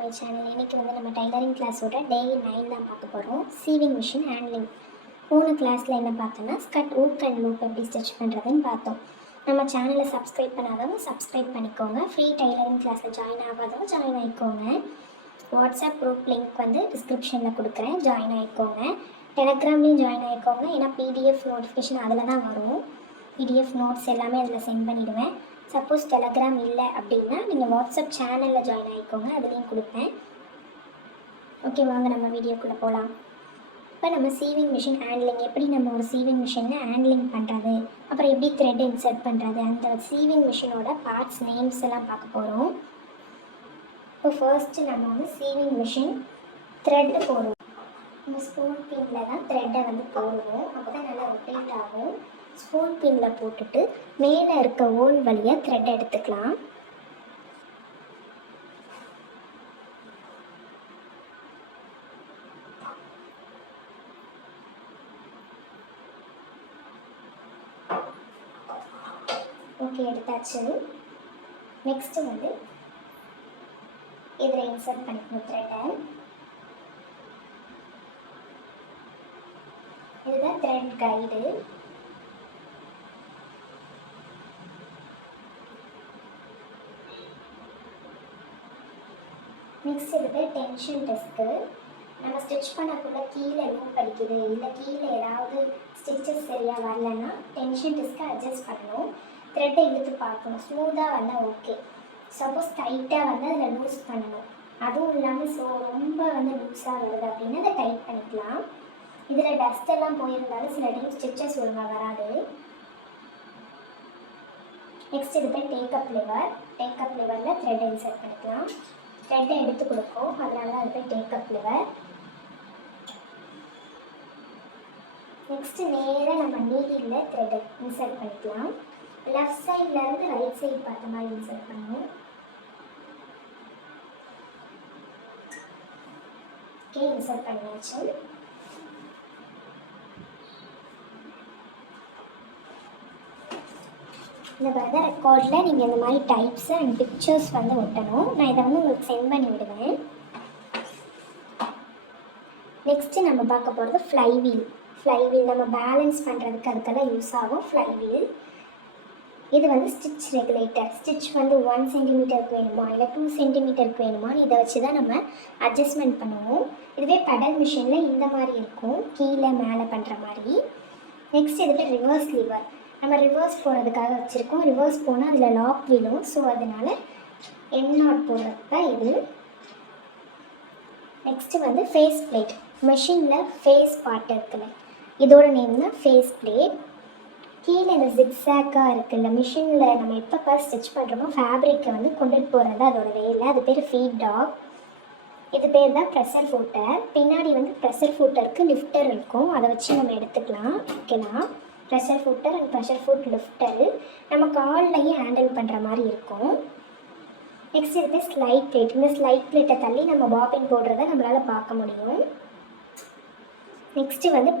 My channel. இன்றைக்கி வந்து நம்ம டைலரிங் கிளாஸோட டே 9 தான் பார்க்க போகிறோம். Sewing machine handling. போன கிளாஸில் என்ன பார்த்தோன்னா ஸ்கர்ட் ஊக் அண்ட் லூப் எப்படி ஸ்டிச் பண்ணுறதுன்னு பார்த்தோம். நம்ம சேனலை சப்ஸ்கிரைப் பண்ணாதவங்க சப்ஸ்கிரைப் பண்ணிக்கோங்க. ஃப்ரீ டைலரிங் கிளாஸில் ஜாயின் ஆகாதவங்க ஜாயின் ஆகிக்கோங்க. வாட்ஸ்அப் குரூப் லிங்க் வந்து டிஸ்கிரிப்ஷனில் கொடுக்குறேன், ஜாயின் ஆகிக்கோங்க. டெலகிராம்லேயும் ஜாயின் ஆகிக்கோங்க. ஏன்னா பிடிஎஃப் நோட்டிஃபிகேஷன் அதில் தான் வரும். பிடிஎஃப் நோட்ஸ் எல்லாமே அதில் சென்ட் பண்ணிவிடுவேன். சப்போஸ் டெலகிராம் இல்லை அப்படின்னா நீங்கள் வாட்ஸ்அப் சேனலில் ஜாயின் ஆகிக்கோங்க, அதுலேயும் கொடுப்பேன். ஓகே, வாங்க நம்ம வீடியோக்குள்ளே போகலாம். இப்போ நம்ம சீவிங் மிஷின் ஹேண்ட்லிங், எப்படி நம்ம ஒரு சீவிங் மிஷினில் ஹேண்ட்லிங் பண்ணுறது, அப்புறம் எப்படி த்ரெட் இன்சர்ட் பண்ணுறது, அந்த சீவிங் மிஷினோட பார்ட்ஸ் நேம்ஸ் எல்லாம் பார்க்க போகிறோம். இப்போ ஃபர்ஸ்ட்டு நம்ம வந்து சீவிங் மிஷின் த்ரெட்டு போடுவோம். நம்ம ஸ்பூன் பின்னில் தான் த்ரெட்டை வந்து போடுவோம், அப்போ தான் நல்லா ரொட்டேட் ஆகும். ஸ்பூன் பின்னில் போட்டுட்டு மேலே இருக்க ஹோல் வழியாக த்ரெட் எடுத்துக்கலாம். ஓகே, எடுத்தாச்சு. நெக்ஸ்ட்டு வந்து இதில் இன்சர்ட் பண்ணிக்கணும் த்ரெட்டை. இதுதான் த்ரெட் கைடு. நெக்ஸ்ட் இதுக்கு டென்ஷன் டெஸ்க்கு. நம்ம ஸ்டிச் பண்ணக்குள்ள கீழே லூப் அடிக்குது, இல்லை கீழே ஏதாவது ஸ்டிச்சஸ் சரியாக வரலன்னா டென்ஷன் டெஸ்க்கை அட்ஜஸ்ட் பண்ணணும். த்ரெட்டை இழுத்து பார்க்கணும், ஸ்மூத்தாக வந்தால் ஓகே. சப்போஸ் டைட்டாக வந்து அதில் லூஸ் பண்ணணும். அதுவும் இல்லாமல் ரொம்ப வந்து லூஸாக வருது அப்படின்னா அதை டைட் பண்ணிக்கலாம். இதில் டஸ்ட் எல்லாம் போயிருந்தாலும் சில டைம் ஸ்டிச்சஸ் ஒழுங்காக வராது. நெக்ஸ்ட் இதுக்கு டேக்கப் லிவரில் த்ரெட் இன்சர்ட் பண்ணிக்கலாம். த்ரெட்டை எடுத்து கொடுக்கும், அதனால தான் அது போய் டேக்கப் லிவர். நெக்ஸ்ட்டு நேராக நம்ம நீடியில் த்ரெட்டை இன்சர்ட் பண்ணிக்கலாம். லெஃப்ட் சைட்லேருந்து ரைட் சைடு பார்த்த மாதிரி இன்சர்ட் பண்ணணும். ஓகே, இன்சர்ட் பண்ணியாச்சு. இந்த மாதிரி ரெக்கார்டில் நீங்கள் இந்த மாதிரி டைப்ஸ் அண்ட் பிக்சர்ஸ் வந்து ஒட்டணும். நான் இதை வந்து உங்களுக்கு சென்ட் பண்ணி விடுவேன். நெக்ஸ்ட்டு நம்ம பார்க்க போகிறது ஃப்ளைவீல் நம்ம பேலன்ஸ் பண்ணுறதுக்கு அதுக்கெல்லாம் யூஸ் ஆகும் ஃப்ளைவீல். இது வந்து ஸ்டிச் ரெகுலேட்டர். ஸ்டிச் வந்து 1 சென்டிமீட்டருக்கு வேணுமா இல்லை 2 சென்டிமீட்டருக்கு வேணுமான்னு இதை வச்சு தான் நம்ம அட்ஜஸ்ட்மெண்ட் பண்ணுவோம். இதுவே பெடல் மிஷினில் இந்த மாதிரி இருக்கும், கீழே மேலே பண்ணுற மாதிரி. நெக்ஸ்ட் இதில் ரிவர்ஸ் லிவர். நம்ம ரிவர்ஸ் போகிறதுக்காக வச்சுருக்கோம். ரிவர்ஸ் போனால் அதில் லாக் விழும், ஸோ அதனால் எண்ணாட் போடுறது தான் இது. நெக்ஸ்ட்டு வந்து ஃபேஸ் பிளேட். மெஷினில் ஃபேஸ் பார்ட் இருக்குல்ல, இதோட நேம் தான் ஃபேஸ் பிளேட். கீழே இந்த ஜிக்ஸாக்காக இருக்குல்ல, மிஷினில் நம்ம எப்போ ஸ்டிச் பண்ணுறோமோ ஃபேப்ரிக்கை வந்து கொண்டுட்டு போகிறது அதோட வேலை. அது பேர் ஃபீட் டாக். இது பேர் தான் ப்ரெஷர் ஃபூட்டர். பின்னாடி வந்து ப்ரெஷர் ஃபூட்டருக்கு லிஃப்டர் இருக்கும், அதை வச்சு நம்ம எடுத்துக்கலாம், வைக்கலாம். Pressure footer and pressure foot lifter நம்ம கால்லையும் ஹேண்டில் பண்ணுற மாதிரி இருக்கும். நெக்ஸ்ட் இருக்குது ஸ்லைட் பிளேட். இந்த ஸ்லைட் பிளேட்டை தள்ளி நம்ம பாப்பின் போடுறத நம்மளால் பார்க்க முடியும். நெக்ஸ்ட்டு வந்து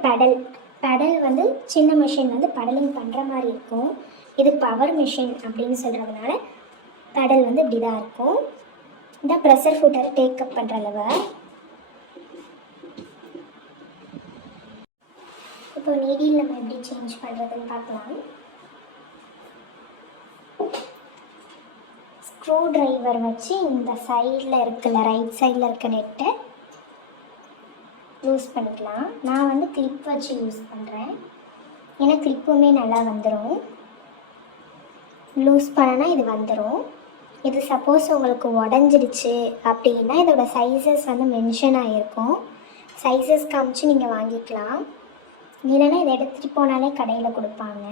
பெடல் வந்து சின்ன மிஷின் வந்து பெடலிங் பண்ணுற மாதிரி இருக்கும். இது பவர் மிஷின் அப்படின்னு சொல்கிறதுனால பெடல் வந்து இப்படி தான் இருக்கும். இந்த ப்ரெஷர் ஃபுட்டரை டேக்கப் பண்ணுற லெவர். இப்போ நீடில் நம்ம எப்படி சேஞ்ச் பண்ணுறதுன்னு பார்க்கலாம். ஸ்க்ரூ ட்ரைவர் வச்சு இந்த சைடில் இருக்குல்ல, ரைட் சைடில் இருக்க நெட்டை யூஸ் பண்ணிக்கலாம். நான் வந்து கிளிப் வச்சு யூஸ் பண்ணுறேன், ஏன்னா கிளிப்புமே நல்லா வந்துடும். லூஸ் பண்ணனா இது வந்துடும். இது சப்போஸ் உங்களுக்கு உடஞ்சிடுச்சு அப்படின்னா இதோட சைஸஸ் வந்து மென்ஷன் ஆகிருக்கும், சைஸஸ் காமிச்சு நீங்கள் வாங்கிக்கலாம். இல்லைன்னா இதை எடுத்துகிட்டு போனாலே கடையில் கொடுப்பாங்க.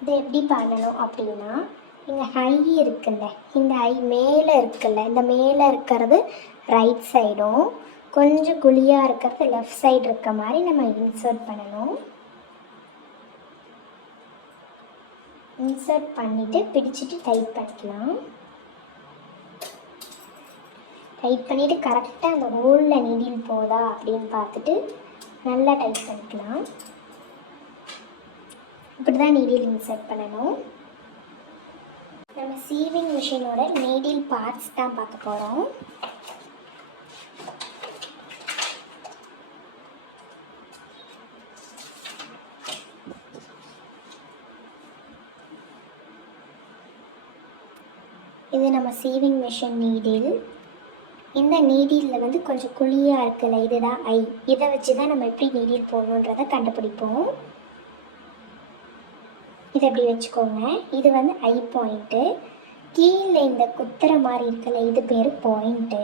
இதை எப்படி பண்ணணும் அப்படின்னா, இங்கே ஹை இருக்குல்ல, இந்த ஹை மேலே இருக்குல்ல, இந்த மேலே இருக்கிறது ரைட் சைடும் கொஞ்சம் குழியாக இருக்கிறது லெஃப்ட் சைடு இருக்க மாதிரி நம்ம இன்சர்ட் பண்ணணும். இன்சர்ட் பண்ணிவிட்டு பிடிச்சிட்டு டைட் பண்ணிக்கலாம். டைட் பண்ணிவிட்டு கரெக்டாக அந்த ஹோலில் நீடில் போதா அப்படின்னு பார்த்துட்டு நல்லா டைட் பண்ணிக்கலாம். இப்படி தான் நீடில் இன்சர்ட் பண்ணணும். நம்ம சீவிங் மிஷினோட நீடில் பார்ட்ஸ் தான் பார்க்க போகிறோம். இது நம்ம சீவிங் மிஷின் நீடில். இந்த நீடிலில் வந்து கொஞ்சம் குழியாக இருக்குல்ல, இதுதான் ஐ. இதை வச்சு தான் நம்ம எப்படி நீடில் போடணுன்றதை கண்டுபிடிப்போம். இதை எப்படி வச்சுக்கோங்க. இது வந்து ஐ பாயிண்ட்டு. கீழே இந்த குத்துற மாதிரி இருக்குல்ல, இது பேர் பாயிண்ட்டு.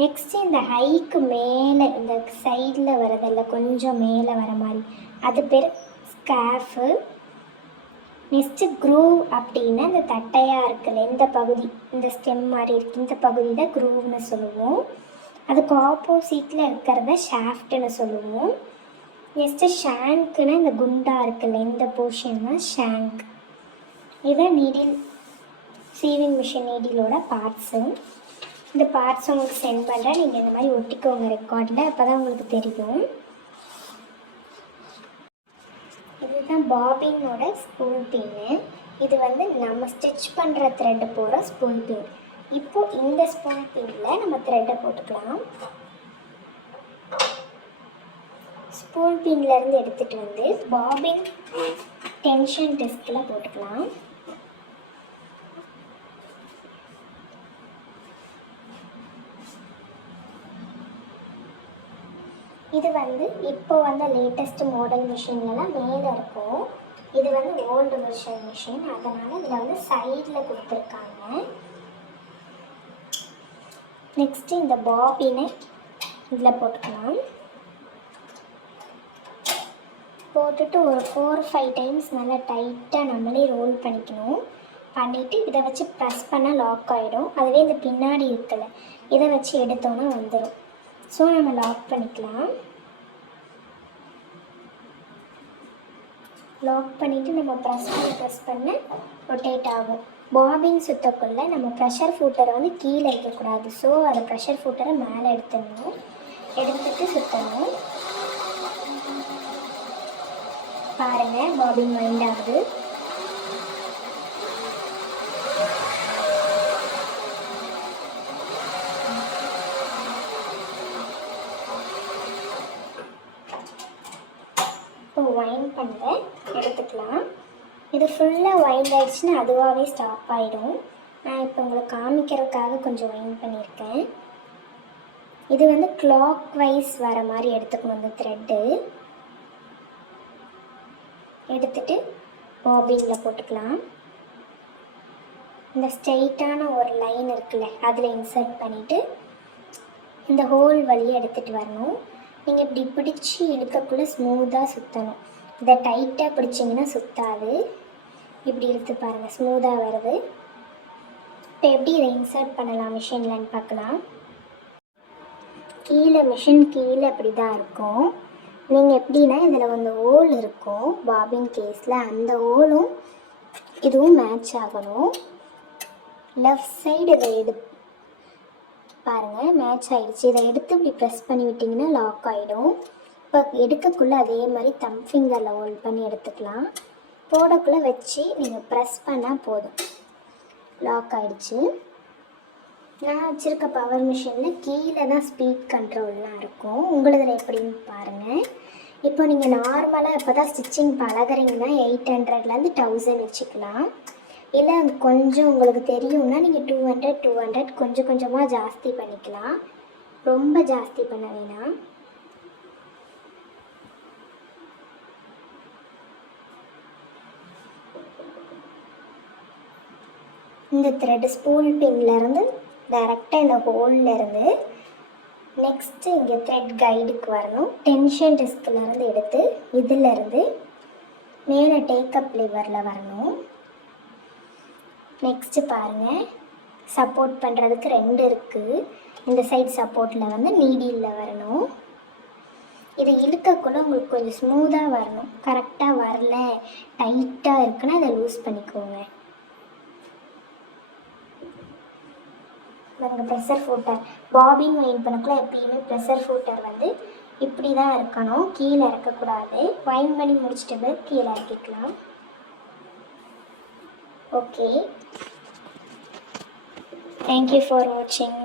நெக்ஸ்ட்டு இந்த ஐக்கு மேலே இந்த சைடில் வரதில்ல, கொஞ்சம் மேலே வர மாதிரி, அது பேர் ஸ்காஃபு. நெக்ஸ்ட்டு க்ரூவ் அப்படின்னா இந்த தட்டையாக இருக்குல்ல, இந்த பகுதி, இந்த ஸ்டெம் மாதிரி இருக்குது, இந்த பகுதி தான் க்ரூவ்னு சொல்லுவோம். அதுக்கு ஆப்போசிட்டில் இருக்கிறத ஷாஃப்ட்டுன்னு சொல்லுவோம். நெக்ஸ்ட்டு ஷாங்க்குன்னா இந்த குண்டாக இருக்குல்ல, இந்த போர்ஷன் தான் ஷாங்க். இதுதான் நீடில், சீவிங் மிஷின் நீடிலோட பார்ட்ஸு. இந்த பார்ட்ஸ் உங்களுக்கு சென்ட் பண்ணுறேன், நீங்கள் இந்த மாதிரி ஒட்டிக்கோங்க ரெக்கார்டில், அப்போ தான் உங்களுக்கு தெரியும். இதுதான் பாபினோட ஸ்பூல் பின்னு. இது வந்து நம்ம ஸ்டிச் பண்ணுற த்ரெட்டு போகிற ஸ்பூல் பின். இப்போது இந்த ஸ்பூல் பின்னில் நம்ம த்ரெட்டை போட்டுக்கலாம். ஸ்பூல் பின்லேருந்து எடுத்துகிட்டு வந்து பாபின் டென்ஷன் டிஸ்கில் போட்டுக்கலாம். இது வந்து இப்போ வந்து லேட்டஸ்ட் மாடல் மிஷின்லாம் மேலே இருக்கும். இது வந்து ஓல்டு வெர்ஷன் மிஷின், அதனால் இதில் வந்து சைடில் கொடுத்துருக்காங்க. நெக்ஸ்ட்டு இந்த பாபினை இதில் போட்டுக்கலாம். போட்டுட்டு ஒரு 4-5 டைம்ஸ் நல்லா டைட்டாக நம்மளே ரோல் பண்ணிக்கணும். பண்ணிவிட்டு இதை வச்சு ப்ரெஸ் பண்ண லாக் ஆகிடும். அதுவே இந்த பின்னாடி இருக்குல்ல, இதை வச்சு எடுத்தோன்னா வந்துடும். ஸோ நம்ம லாக் பண்ணிக்கலாம். லாக் பண்ணிவிட்டு நம்ம ப்ரெஸ் பண்ண ரொட்டேட் ஆகும். பாபின் சுற்றக்குள்ளே நம்ம ப்ரெஷர் ஃபூட்டரை வந்து கீழே இருக்கக்கூடாது. ஸோ அதை ப்ரெஷர் ஃபூட்டரை மேலே எடுத்துட்டு சுற்றணும். பாருங்கள், பாபின் வைண்ட் ஆகுது. இப்போ வைண்ட் பண்ண எடுத்துக்கலாம். இது ஃபுல்லாக வைண்ட் ஆகிடுச்சுன்னா அதுவாகவே ஸ்டாப் ஆகிடும். நான் இப்போ உங்களுக்கு காமிக்கிறதுக்காக கொஞ்சம் வைண்ட் பண்ணியிருக்கேன். இது வந்து கிளாக் வைஸ் வர மாதிரி எடுத்துக்கணும். இந்த த்ரெட்டு எடுத்துட்டு பாபினில் போட்டுக்கலாம். இந்த ஸ்ட்ரெயிட்டான ஒரு லைன் இருக்குல்ல, அதில் இன்சர்ட் பண்ணிவிட்டு இந்த ஹோல் வழியை எடுத்துகிட்டு வரணும். நீங்கள் இப்படி பிடிச்சி இழுக்கக்குள்ளே ஸ்மூத்தாக சுற்றணும். இதை டைட்டாக பிடிச்சிங்கன்னா சுற்றாது. இப்படி இழுத்து பாருங்கள், ஸ்மூத்தாக வருது. இப்போ எப்படி இதை இன்சர்ட் பண்ணலாம் மிஷின்லன்னு பார்க்கலாம். மிஷின் கீழே அப்படி தான் இருக்கும். நீங்கள் எப்படின்னா இதில் வந்து ஹோல் இருக்கும் பாபின் கேஸில், அந்த ஹோலும் இதுவும் மேட்ச் ஆகணும். லெஃப்ட் சைடு இதை பாருங்கள், மேட்ச் ஆகிடுச்சு. இதை எடுத்து இப்படி ப்ரெஸ் பண்ணி விட்டிங்கன்னா லாக் ஆகிடும். இப்போ எடுக்கக்குள்ளே அதே மாதிரி தம் ஃபிங்கரில் ஹோல்ட் பண்ணி எடுத்துக்கலாம். போடக்குள்ளே வச்சு நீங்கள் ப்ரெஸ் பண்ணால் போதும், லாக் ஆகிடுச்சு. நான் வச்சுருக்க பவர் மிஷினில் கீழே தான் ஸ்பீட் கண்ட்ரோல்லாம் இருக்கும். உங்களதில் எப்படின்னு பாருங்கள். இப்போ நீங்கள் நார்மலாக இப்போ தான் ஸ்டிச்சிங் பழகிறீங்கன்னா 800லேருந்து 1000 வச்சுக்கலாம். இல்லை கொஞ்சம் உங்களுக்கு தெரியும்னா நீங்கள் 200 கொஞ்சம் கொஞ்சமாக ஜாஸ்தி பண்ணிக்கலாம். ரொம்ப ஜாஸ்தி பண்ண வேணாம். இந்த த்ரெட் ஸ்பூல் பின்லேருந்து டைரெக்டாக இந்த ஹோல்லேருந்து நெக்ஸ்ட்டு இங்கே த்ரெட் கைடுக்கு வரணும். டென்ஷன் டிஸ்கிலேருந்து எடுத்து இதிலேருந்து மேலே டேக்கப் லிவரில் வரணும். நெக்ஸ்ட்டு பாருங்கள், சப்போர்ட் பண்ணுறதுக்கு 2 இருக்குது. இந்த சைடு சப்போர்ட்டில் வந்து நீடிலில் வரணும். இதை இழுக்கக்குள்ளே உங்களுக்கு கொஞ்சம் ஸ்மூத்தாக வரணும். கரெக்டாக வரல, டைட்டாக இருக்குன்னா அதை லூஸ் பண்ணிக்கோங்க. நாங்கள் ப்ரெஷர் ஃபூட்டர் பாபின் வைண்ட் பண்ணக்குள்ள எப்பயுமே ப்ரெஷர் ஃபூட்டர் வந்து இப்படி தான் இருக்கணும், கீழே இறக்கக்கூடாது. வைண்ட் பண்ணி முடிச்சிட்டு கீழே இறக்கிக்கலாம். ஓகே, தேங்க்யூ ஃபார் வாட்சிங்.